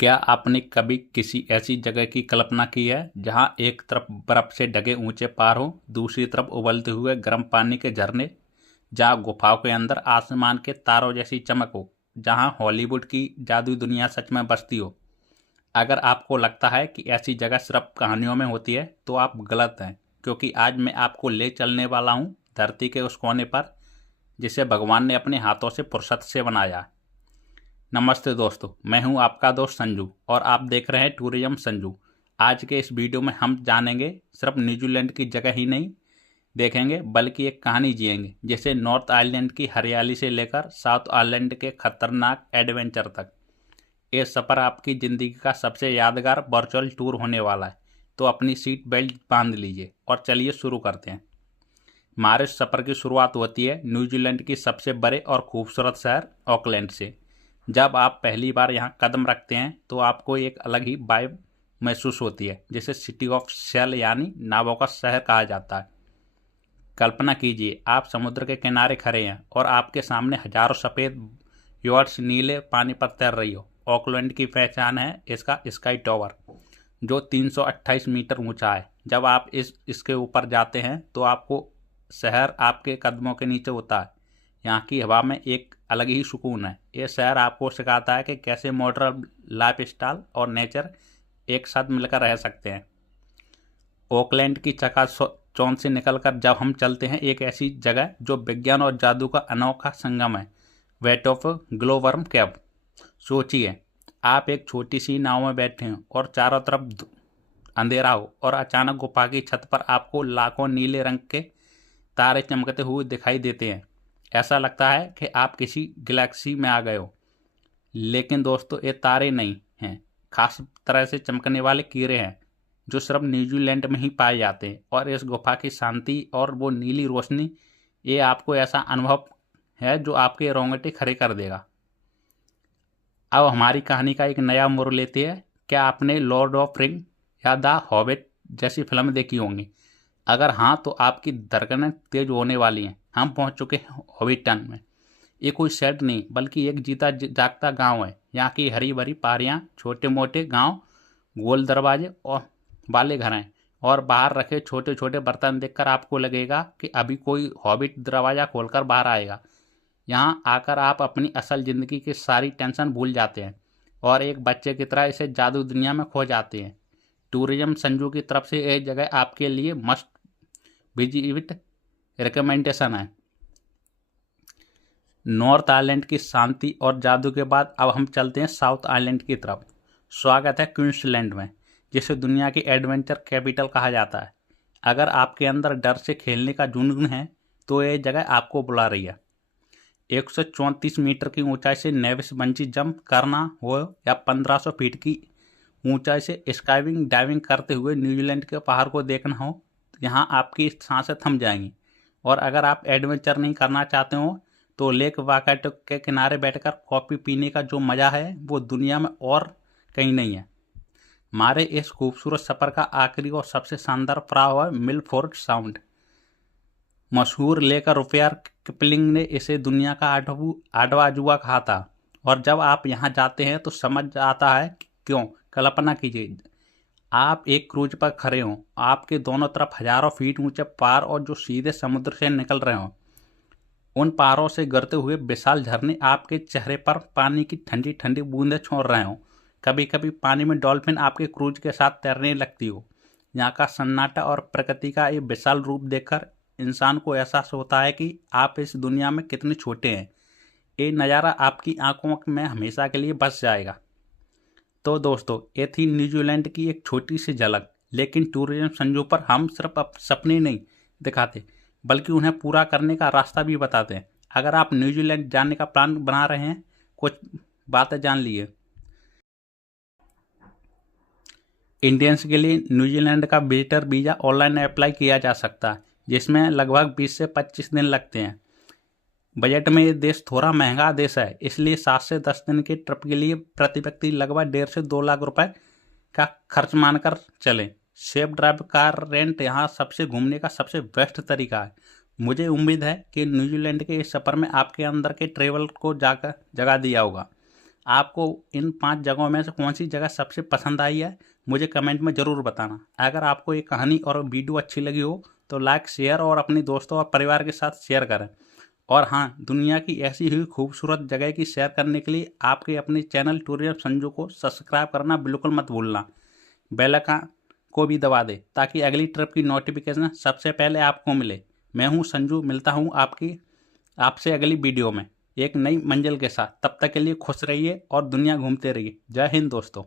क्या आपने कभी किसी ऐसी जगह की कल्पना की है जहां एक तरफ बर्फ से ढके ऊंचे पहाड़ हो, दूसरी तरफ उबलते हुए गर्म पानी के झरने, जहां गुफाओं के अंदर आसमान के तारों जैसी चमक हो, जहां हॉलीवुड की जादुई दुनिया सच में बसती हो? अगर आपको लगता है कि ऐसी जगह सिर्फ कहानियों में होती है तो आप गलत हैं, क्योंकि आज मैं आपको ले चलने वाला हूं धरती के उस कोने पर जिसे भगवान ने अपने हाथों से फुर्सत से बनाया। नमस्ते दोस्तों, मैं हूं आपका दोस्त संजू और आप देख रहे हैं टूरिज्म संजू। आज के इस वीडियो में हम जानेंगे सिर्फ न्यूजीलैंड की जगह ही नहीं देखेंगे, बल्कि एक कहानी जिएंगे जिसे नॉर्थ आइलैंड की हरियाली से लेकर साउथ आइलैंड के खतरनाक एडवेंचर तक। ये सफ़र आपकी ज़िंदगी का सबसे यादगार वर्चुअल टूर होने वाला है, तो अपनी सीट बेल्ट बांध लीजिए और चलिए शुरू करते हैं। हमारे सफ़र की शुरुआत होती है न्यूजीलैंड की सबसे बड़े और खूबसूरत शहर ऑकलैंड से। जब आप पहली बार यहाँ कदम रखते हैं तो आपको एक अलग ही वाइब महसूस होती है, जिसे सिटी ऑफ सेल यानी नावों का शहर कहा जाता है। कल्पना कीजिए, आप समुद्र के किनारे खड़े हैं और आपके सामने हजारों सफ़ेद यॉट्स नीले पानी पर तैर रही हो। ऑकलैंड की पहचान है इसका स्काई टॉवर, जो 328 मीटर ऊंचा है। जब आप इसके ऊपर जाते हैं तो आपको शहर आपके कदमों के नीचे होता है। यहाँ की हवा में एक अलग ही सुकून है। ये शहर आपको सिखाता है कि कैसे मॉडर्न लाइफ स्टाइल और नेचर एक साथ मिलकर रह सकते हैं। ओकलैंड की चकाचौंध से निकलकर जब हम चलते हैं एक ऐसी जगह जो विज्ञान और जादू का अनोखा संगम है, वेट ऑफ ग्लोवर्म केव। सोचिए, आप एक छोटी सी नाव में बैठे हैं और चारों तरफ अंधेरा हो और अचानक गुफा की छत पर आपको लाखों नीले रंग के तारे चमकते हुए दिखाई देते हैं। ऐसा लगता है कि आप किसी गैलेक्सी में आ गए हो। लेकिन दोस्तों, ये तारे नहीं हैं, खास तरह से चमकने वाले कीड़े हैं जो सिर्फ न्यूजीलैंड में ही पाए जाते हैं। और इस गुफा की शांति और वो नीली रोशनी, ये आपको ऐसा अनुभव है जो आपके रोंगटे खड़े कर देगा। अब हमारी कहानी का एक नया मोड़ लेते हैं। क्या आपने लॉर्ड ऑफ रिंग या द हॉबिट जैसी फिल्म देखी होंगी? अगर हाँ, तो आपकी धड़कनें तेज होने वाली हैं। हम पहुंच चुके हैं हॉबिटन में। ये कोई सेट नहीं, बल्कि एक जीता जागता गांव है। यहाँ की हरी भरी पहाड़ियाँ, छोटे मोटे गांव, गोल दरवाजे और वाले घर हैं, और बाहर रखे छोटे छोटे बर्तन देखकर आपको लगेगा कि अभी कोई हॉबिट दरवाज़ा खोलकर बाहर आएगा। यहाँ आकर आप अपनी असल ज़िंदगी की सारी टेंशन भूल जाते हैं और एक बच्चे की तरह इसे जादू दुनिया में खो जाते हैं। टूरिज्म संजू की तरफ से ये जगह आपके लिए मस्ट विजिट रिकमेंडेशन है। नॉर्थ आइलैंड की शांति और जादू के बाद अब हम चलते हैं साउथ आइलैंड की तरफ। स्वागत है क्वींसलैंड में, जिसे दुनिया की एडवेंचर कैपिटल कहा जाता है। अगर आपके अंदर डर से खेलने का जुनून है तो ये जगह आपको बुला रही है। 134 मीटर की ऊंचाई से नेविस बंजी जंप करना हो या 1500 फीट की ऊंचाई से स्काइविंग डाइविंग करते हुए न्यूजीलैंड के पहाड़ को देखना हो, तो यहाँ आपकी सांसें थम जाएंगी। और अगर आप एडवेंचर नहीं करना चाहते हो तो लेक वाकाटो के किनारे बैठकर कॉफ़ी पीने का जो मज़ा है वो दुनिया में और कहीं नहीं है। हमारे इस खूबसूरत सफ़र का आखिरी और सबसे शानदार पड़ाव है मिलफोर्ड साउंड। मशहूर लेकर रुपयार किपलिंग ने इसे दुनिया का आठवां अजूबा कहा था। और जब आप यहाँ जाते हैं तो समझ आता है कि क्यों। कल्पना कीजिए, आप एक क्रूज पर खड़े हों, आपके दोनों तरफ हजारों फीट ऊंचे पहाड़ और जो सीधे समुद्र से निकल रहे हों। उन पहाड़ों से गिरते हुए विशाल झरने आपके चेहरे पर पानी की ठंडी ठंडी बूंदें छोड़ रहे हों। कभी कभी पानी में डॉल्फिन आपके क्रूज के साथ तैरने लगती हो। यहाँ का सन्नाटा और प्रकृति का ये विशाल रूप देखकर इंसान को एहसास होता है कि आप इस दुनिया में कितने छोटे हैं। ये नज़ारा आपकी आंखों में हमेशा के लिए बस जाएगा। तो दोस्तों, ये थी न्यूजीलैंड की एक छोटी सी झलक। लेकिन टूरिज्म संजू पर हम सिर्फ सपने नहीं दिखाते, बल्कि उन्हें पूरा करने का रास्ता भी बताते हैं। अगर आप न्यूजीलैंड जाने का प्लान बना रहे हैं, कुछ बातें जान लिए। इंडियंस के लिए न्यूजीलैंड का विजिटर वीज़ा ऑनलाइन अप्लाई किया जा सकता है, जिसमें लगभग 20 से 25 दिन लगते हैं। बजट में ये देश थोड़ा महंगा देश है, इसलिए 7 से 10 दिन के ट्रिप के लिए प्रति व्यक्ति लगभग 1.5 से 2 लाख रुपए का खर्च मानकर चलें। सेफ ड्राइव कार रेंट यहाँ सबसे घूमने का सबसे बेस्ट तरीका है। मुझे उम्मीद है कि न्यूजीलैंड के इस सफ़र में आपके अंदर के ट्रेवल को जगा दिया होगा। आपको इन 5 जगहों में से कौन सी जगह सबसे पसंद आई है मुझे कमेंट में ज़रूर बताना। अगर आपको ये कहानी और वीडियो अच्छी लगी हो तो लाइक, शेयर और अपने दोस्तों और परिवार के साथ शेयर करें। और हाँ, दुनिया की ऐसी ही खूबसूरत जगह की शेयर करने के लिए आपके अपने चैनल टूरिज्म संजू को सब्सक्राइब करना बिल्कुल मत भूलना। बेल आइकन को भी दबा दे ताकि अगली ट्रिप की नोटिफिकेशन सबसे पहले आपको मिले। मैं हूँ संजू, मिलता हूँ आपसे अगली वीडियो में एक नई मंजिल के साथ। तब तक के लिए खुश रहिए और दुनिया घूमते रहिए। जय हिंद दोस्तों।